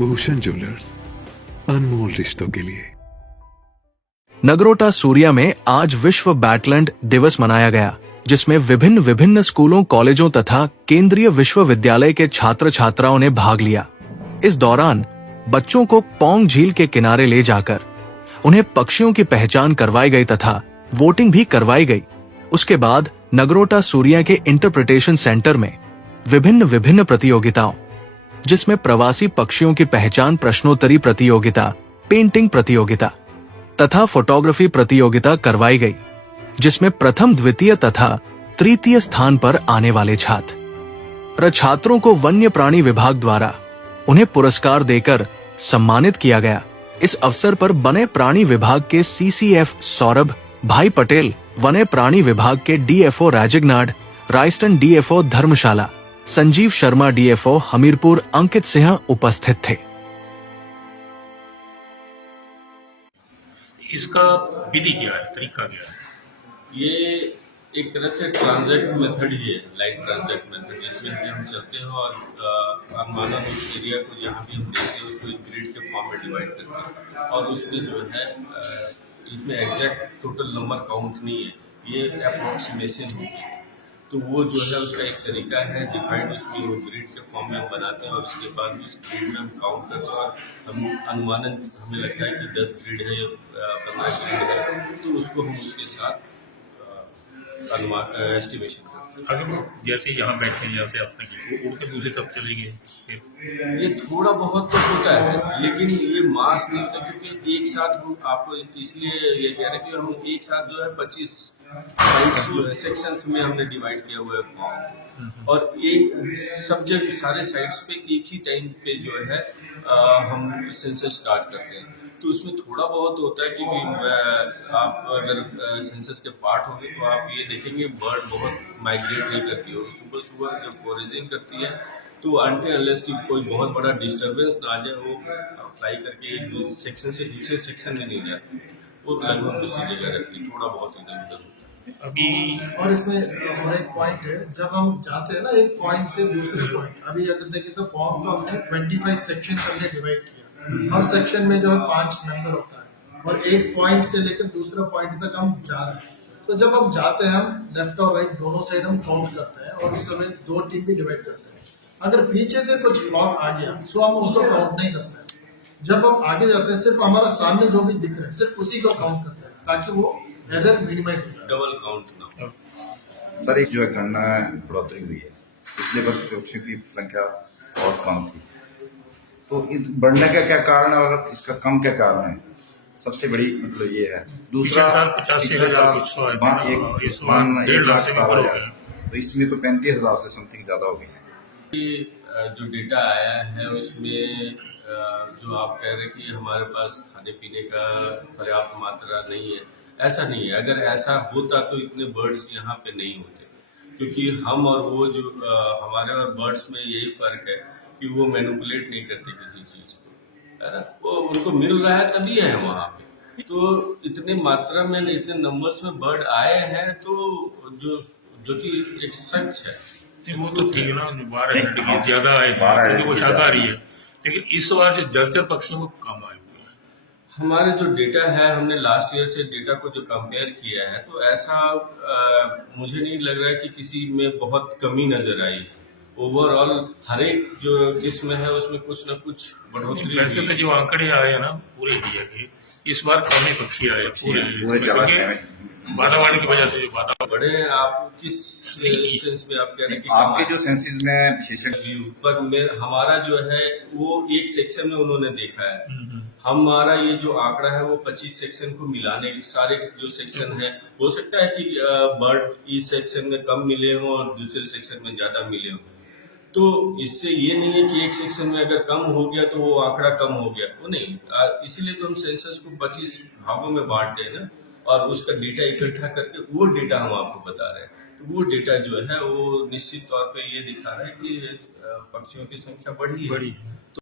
Bhushan jewellers, अनमोल रिश्तों के लिए। नगरोटा सूरिया में आज विश्व बैटलैंड दिवस मनाया गया, जिसमें विभिन्न विभिन्न स्कूलों, कॉलेजों तथा केंद्रीय विश्वविद्यालय के छात्र छात्राओं ने भाग लिया। इस दौरान बच्चों को पौंग झील के किनारे ले जाकर उन्हें पक्षियों की पहचान करवाई गई तथा वोटिंग भी करवाई गई। उसके बाद नगरोटा सूरिया के इंटरप्रिटेशन सेंटर में विभिन्न विभिन्न प्रतियोगिताओं, जिसमें प्रवासी पक्षियों की पहचान प्रश्नोत्तरी प्रतियोगिता, पेंटिंग प्रतियोगिता तथा फोटोग्राफी प्रतियोगिता करवाई गई, जिसमें प्रथम, द्वितीय तथा तृतीय स्थान पर आने वाले छात्रों को वन्य प्राणी विभाग द्वारा उन्हें पुरस्कार देकर सम्मानित किया गया। इस अवसर पर वन्य प्राणी विभाग के CCF सौरभ भाई पटेल, वन्य प्राणी विभाग के DFO राजगनाड, रायस्टन DFO धर्मशाला, संजीव शर्मा DFO हमीरपुर, अंकित सिंह उपस्थित थे। इसका विधि क्या है, तरीका क्या है? ये एक तरह से ट्रांजैक्ट मेथड ही है, लाइट ट्रांजैक्ट मेथड, जिसमें कि हम चलते हैं और अनुमानन उस एरिया को जहाँ भी हम देखते हैं उसको एक ग्रिड के फॉर्म में डिवाइड करते हैं और उसमें जो है इसमें एग्जैक्ट टोटल नंबर काउंट नहीं है, ये अप्रोक्सीमेशन होगी। तो वो जो है उसका एक तरीका है डिफाइंड, उसमें वो ग्रिड के फॉर्म में हम बनाते हैं और उसके बाद उस ग्रिड में हम काउंट करते हैं और हम अनुमानन हमें लगता है कि 10 ग्रिड है या 15 ग्रिड है, तो उसको हम उसके साथ अनुमान एस्टिमेशन करते हैं। अगर जैसे यहाँ बैठे हैं, जैसे आपने की वो उड़ के दूसरी तरफ चले गए, ये थोड़ा बहुत तो होता है, लेकिन ये मास नहीं होता, क्योंकि एक साथ हम आपको इसलिए ये कह रहे हैं कि हम एक साथ जो है 25 साइट्स जो है सेक्शंस में हमने डिवाइड किया हुआ है फॉर्म, और एक सब जगह सारे साइट्स पे एक ही टाइम पे जो है हम सेंसस स्टार्ट करते हैं। तो उसमें थोड़ा बहुत होता है कि आप अगर सेंसस के पार्ट होंगे तो आप ये देखेंगे बर्ड बहुत माइग्रेट नहीं करती है, सुबह सुबह जब फॉरेजिंग करती है तो अनटिल अनलेस की कोई बहुत बड़ा डिस्टर्बेंस ना आ जाए, वो फ्लाई करके एक सेक्शन से दूसरे सेक्शन में नहीं जाती, वो लगभग दूसरी जगह रहती है, थोड़ा बहुत इधर उधर होता है। अभी और इसमें और एक पॉइंट है, जब हम जाते हैं ना एक पॉइंट से दूसरे पॉइंट, अभी अगर देखें तो फॉर्म को हमने 25 सेक्शन हमने डिवाइड किया, हर सेक्शन में जो है 5 मेंबर होता है और एक पॉइंट से लेकर दूसरा पॉइंट तक हम जा रहे हैं। तो जब हम जाते हैं, हम लेफ्ट और राइट दोनों साइड हम काउंट करते हैं और उस समय 2 टीम भी डिवाइड करते हैं। अगर पीछे से कुछ फ्लॉक आ गया तो हम उसको काउंट नहीं करते हैं। जब हम आगे जाते हैं, सिर्फ हमारा सामने जो भी दिख रहा है सिर्फ उसी को काउंट करते हैं, ताकि वो एरर मिनिमाइज हो जाए, डबल काउंट ना। सर, एक जो है गणना बढ़ोतरी हुई है, पिछले वर्ष पक्षियों की संख्या बहुत कम थी, तो इस बढ़ने का क्या कारण है और इसका कम क्या कारण है? सबसे बड़ी मतलब ये है। दूसरा, 85,000 1 लाख 17,000, तो इसमें तो 35,000 से समथिंग ज्यादा हो गई है। जो डेटा आया है उसमें जो आप कह रहे हैं कि हमारे पास खाने पीने का पर्याप्त मात्रा नहीं है, ऐसा नहीं है। अगर ऐसा होता तो इतने बर्ड्स यहाँ पे नहीं होते, क्योंकि हम और वो जो हमारे और बर्ड्स में यही फर्क है कि वो मैनिपुलेट नहीं करते किसी चीज को, है ना, वो उनको मिल रहा है तभी है वहाँ पे। तो इतने मात्रा में इतने नंबर्स में बर्ड आए हैं, तो जो कि एक सच है। वो तो ठीक है ना, 12 ज्यादा आए हैं क्योंकि वो शाकाहारी है, लेकिन इस बार जो जलचर पक्षियों को कम आए हुए हैं। हमारे जो डेटा है, हमने लास्ट ईयर से डेटा को जो कंपेयर किया है, तो ऐसा मुझे नहीं लग रहा है कि किसी में बहुत कमी नजर आई है। ओवरऑल हर एक जो किस्म है उसमें कुछ न कुछ बढ़ोतरी। वैसे तो जो आंकड़े आए हैं ना पूरे इंडिया के, इस बार कम ही पक्षी आए पूरे वातावरण की वजह से। जो वातावरण बड़े आप किस सेंस में आप कह रहे हैं कि आपके जो सेंसिस में विशेषज्ञ पर हमारा जो है वो एक सेक्शन में उन्होंने देखा है, हमारा ये जो आंकड़ा है वो 25 सेक्शन को मिलाने, सारे जो सेक्शन है, हो सकता है कि बर्ड इस सेक्शन में कम मिले हों और दूसरे सेक्शन में ज्यादा मिले हों, तो इससे ये नहीं है कि एक सेक्शन में अगर कम हो गया तो वो आंकड़ा कम हो गया, वो नहीं। इसीलिए तो हम सेंसस को 25 भागों में बांटते हैं ना, और उसका डेटा इकट्ठा करके वो डेटा हम आपको बता रहे हैं। तो वो डेटा जो है वो निश्चित तौर पे ये दिखा रहा है कि पक्षियों की संख्या बढ़ी है।